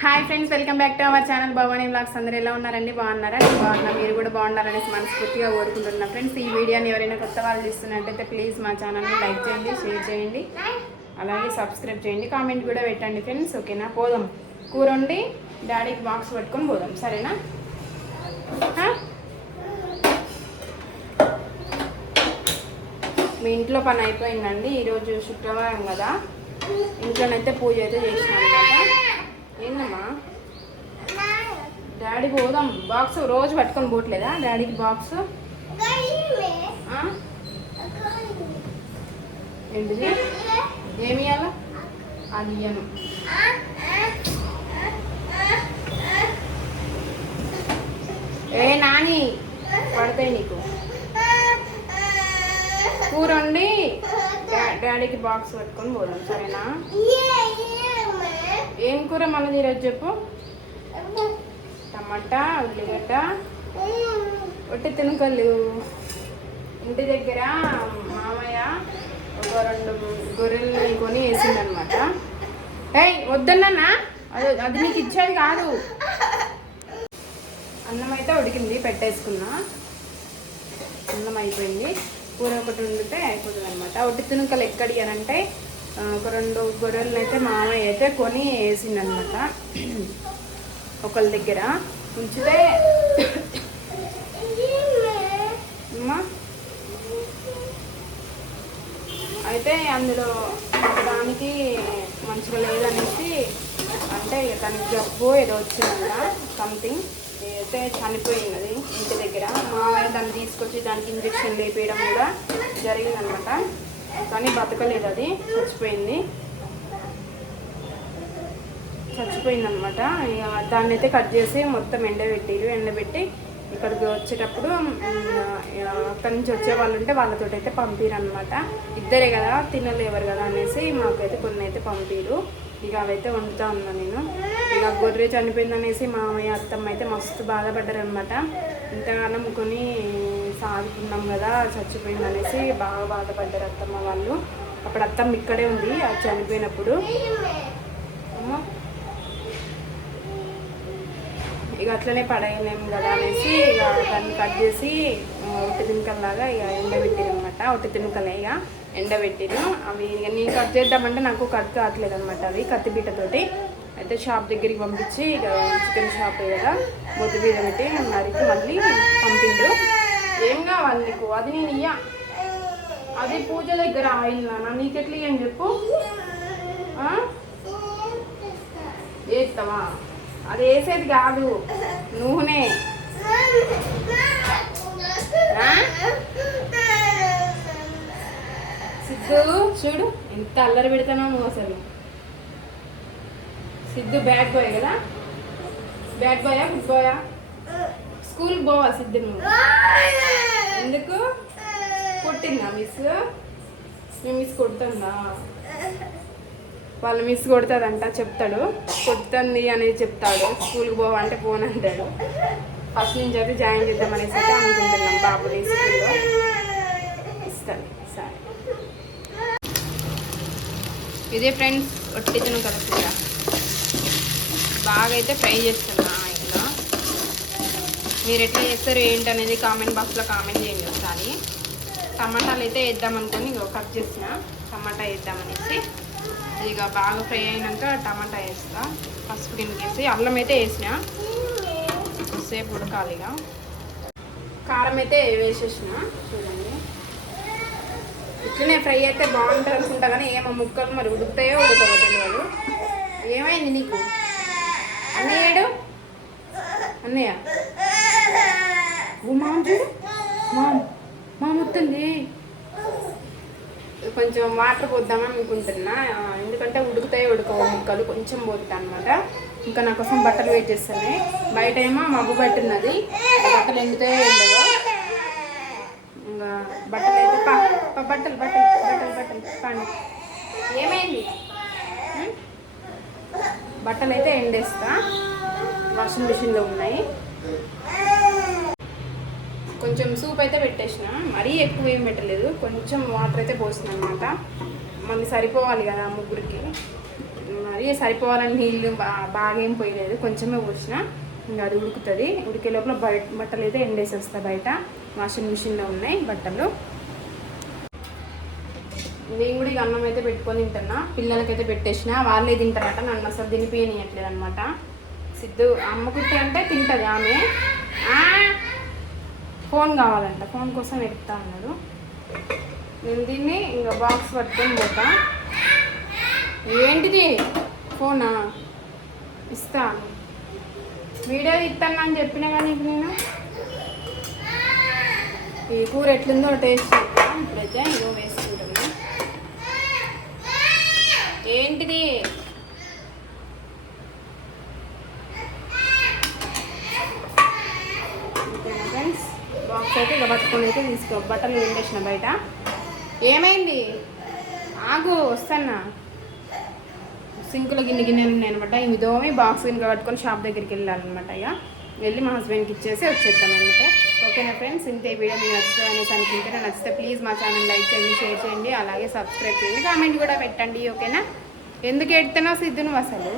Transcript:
Hi friends, welcome back to our channel Bhavani vlogs. అందరూ ఎలా ఉన్నారండి? బాగున్నారా? నేను బాగున్నా. మీరు కూడా బాగుండాలనేసి మనస్ఫూర్తిగా కోరుకుంటున్నా. ఫ్రెండ్స్, ఈ వీడియోని ఎవరైనా కొత్త వాళ్ళు చూస్తున్నట్టయితే ప్లీజ్ మా ఛానల్ని లైక్ చేయండి, షేర్ చేయండి, అలాగే సబ్స్క్రైబ్ చేయండి, కామెంట్ కూడా పెట్టండి ఫ్రెండ్స్. ఓకేనా? పోదాం, కూర వండి డాడీకి బాక్స్ పట్టుకొని పోదాం, సరేనా? మీ ఇంట్లో పని అయిపోయిందండి. ఈరోజు శుక్రవారం కదా, ఇంట్లోనైతే పూజ అయితే చేసినాం అనమాట. ఏందమ్మా? డాడీ పోదాం, బాక్స్ రోజు పట్టుకొని పోవట్లేదా డాడీకి బాక్స్? ఏంటిది? ఏమి ఇవ్వాలా? అది ఇయ్యను. ఏ నాని, పడతాయి నీకు. కూర వండి డాడీకి బాక్స్ పట్టుకొని పోదాం, సరేనా? ఏం కూర మళ్ళీ ఈరోజు చెప్పు. టమాటా, ఉల్లిగడ్డ, ఒట్టి తినుకలు. ఇంటి దగ్గర మామయ్య ఒక 2 గొర్రెలు కొని వేసిందనమాట. ఏయ్ వద్దన్నా, అది నీకు ఇచ్చేది కాదు. అన్నం అయితే ఉడికింది, పెట్టేసుకున్నా. అన్నం అయిపోయింది, కూర ఒకటి వండితే అయిపోతుంది అనమాట. ఒట్టి తినుకలు ఎక్కడి అని అంటే ఒక 2 గొర్రెలను అయితే మామయ్య అయితే కొని వేసిందనమాట. ఒకళ్ళ దగ్గర ఉంచితే అమ్మా అయితే అందులో ఒకదానికి మంచిగా లేదనేసి, అంటే తనకి జబ్బు ఏదో వచ్చిందంట, సంథింగ్ అయితే చనిపోయినది ఇంటి దగ్గర. మామయ్య దాన్ని తీసుకొచ్చి దానికి ఇంజక్షన్ లేపేయడం కూడా జరిగిందనమాట. కానీ బతకలేదు, అది చచ్చిపోయిందనమాట. ఇక దాన్ని అయితే కట్ చేసి మొత్తం ఎండబెట్టి ఇక్కడికి వచ్చేటప్పుడు అక్కడి నుంచి వచ్చే వాళ్ళు ఉంటే వాళ్ళతో అయితే పంపిరనమాట. ఇద్దరే కదా, తినలేవరు కదా అనేసి మాకైతే కొన్ని అయితే పంపిరు. ఇక అవైతే వండుతూ ఉన్నా నేను. ఇక గొర్రె చనిపోయిందనేసి మామయ్య అత్తమ్మ అయితే మస్తు బాధపడ్డారు అనమాట. ఇంతగానం కొని సాగుతున్నాం కదా, చచ్చిపోయిందనేసి బాగా బాధపడ్డారు అత్తమ్మ వాళ్ళు. అప్పుడు అత్తమ్మ ఇక్కడే ఉంది, అది చనిపోయినప్పుడు. ఇక అట్లనే పడేయలేము కదా అనేసి ఇక దాన్ని కట్ చేసి ఒట్టి తినుకల్లాగా ఇక ఎండబెట్టిరు అనమాట. ఒట్టి తినుకలే ఇక ఎండబెట్టిరు. అవి ఇక నేను కట్ చేద్దామంటే నాకు కట్ కావట్లేదు అనమాట. అవి కత్తిపీటతోటి అయితే షాప్ దగ్గరికి పంపించి, ఇక చికెన్ షాప్ కదా, మొద్దు మీద పెట్టి నరికి మళ్ళీ పంపిండు. ఏం కావాలి నీకు? అది నేను ఇయ్య, అది పూజ దగ్గర ఆయిల్ నాన్న, నీకెట్లా ఇయ్యని చెప్పు. వేస్తావా? అది వేసేది కాదు, నూనె. సిద్ధు చూడు ఎంత అల్లరి పెడతానో నువ్వు అసలు. సిద్ధు బ్యాడ్ బాయ్ కదా? బ్యాడ్ బాయా గుడ్ బాయా? స్కూల్కి పోవా సిద్ధు నువ్వు? ఎందుకు కొట్టిందా మిస్? మీ మిస్ కొడుతుందా? వాళ్ళు మిస్ కొడుతుందంట, చెప్తాడు. కొడుతుంది అనేది చెప్తాడు. స్కూల్కి పోవంటే పోనంటాడు. ఫస్ట్ నుంచి అయితే జాయిన్ చేద్దామనేసి అయితే అనుకుంటున్నాం బాబుని స్కూల్లో. ఇస్తాను సరే. ఇదే ఫ్రెండ్స్ ఒట్టి తినుకల కూర. బాగా అయితే ఫ్రై చేస్తున్నా ఆయిల్లో. మీరు ఎట్లా చేస్తారు ఏంటనేది కామెంట్ బాక్స్లో కామెంట్ చేయండి ఒకసారి. టమాటాలు అయితే వేద్దామనుకొని కట్ చేసిన టమాటా వేద్దామనేసి. ఇక బాగా ఫ్రై అయినాక టమాటా వేస్తా, పసుపు గిన్నెకేసి. అల్లం అయితే వేసిన, కొద్దిసేపు ఉడకాలి. ఇక కారం అయితే వేసేసిన. చూడండి, ఇట్లనే ఫ్రై అయితే బాగుంటుంది అనుకుంటా, కానీ ఏమో ముక్కలు మరి ఉడుకుతాయో ఉడకవో తెలియదు. ఏమైంది నీకు? అన్నయ్యాడు అన్నయ్య మామ చూడు, మా వస్తుంది. కొంచెం వాటర్ పోద్దామని అనుకుంటున్నా, ఎందుకంటే ఉడుకుతాయో ఉడకవో ముక్కలు, కొంచెం పోతా అనమాట. ఇంకా నా కోసం బట్టలు వెయిట్ చేస్తున్నాయి. బయట ఏమో మబ్బు పట్టున్నది, బట్టలు ఎండుతాయో ఎండవో. ఇంకా బట్టలు అయితే బట్టలు పండి. ఏమైంది? బట్టలు అయితే ఎండేస్తా, వాషింగ్ మిషన్లో ఉన్నాయి. కొంచెం సూప్ అయితే పెట్టేసిన, మరీ ఎక్కువ ఏం పెట్టలేదు, కొంచెం వాటర్ అయితే పోసిన అనమాట. మళ్ళీ సరిపోవాలి కదా ముగ్గురికి. మరి సరిపోవాలని నీళ్ళు బాగా ఏం పోయలేదు, కొంచెమే పోసిన. ఇంకా అది ఉడుకుతుంది. ఉడికే లోపల బట్టలు అయితే ఎండేసి వస్తాయి. బయట వాషింగ్ మిషన్లో ఉన్నాయి బట్టలు. నేను కూడా ఇక అన్నం అయితే పెట్టుకొని తింటున్నా. పిల్లలకైతే పెట్టేసిన, వాళ్ళే తింటారట, నన్ను అసలు తినిపియనియట్లేదు అనమాట. సిద్ధు అమ్మకుట్టి అంటే తింటుంది ఆమె. ఫోన్ కావాలంట, ఫోన్ కోసం ఎత్తుతా అన్నాడు. నేను దీన్ని ఇంకా బాక్స్ పట్టుకొని పోతా. ఏంటిది ఫోనా? ఇస్తాను, వీడియో ఇస్తాను అని చెప్పినా కానీ నేను. ఈ కూర ఎట్లుందో టేస్ట్ చేద్దాం. ఇప్పుడైతే ఇదో వేసుకుంటున్నా. ఏంటిది? ఫ్రెండ్స్ బాక్స్ అయితే ఇక పట్టుకొని అయితే బట్టలు ఎండేసిన బయట. ఏమైంది? ఆగు వస్తానా. సింకులో గిన్నెలు ఉన్నాయి అనమాట. ఇవి దోమి బాక్స్ గిన్నె పట్టుకొని షాప్ దగ్గరికి వెళ్ళాలన్నమాట. ఇక వెళ్ళి మా హస్బెండ్కి ఇచ్చేసి వచ్చేస్తాం అనమాట. ఓకేనా ఫ్రెండ్స్, ఇంతే వీడియో మీకు నచ్చుతుంది అనేసి అనుకుంటే, నచ్చితే ప్లీజ్ మా ఛానల్ లైక్ చేయండి, షేర్ చేయండి, అలాగే సబ్స్క్రైబ్ చేయండి, కామెంట్ కూడా పెట్టండి. ఓకేనా? ఎందుకు ఎడుతున్నావు సిద్ధు నువ్వు అసలు?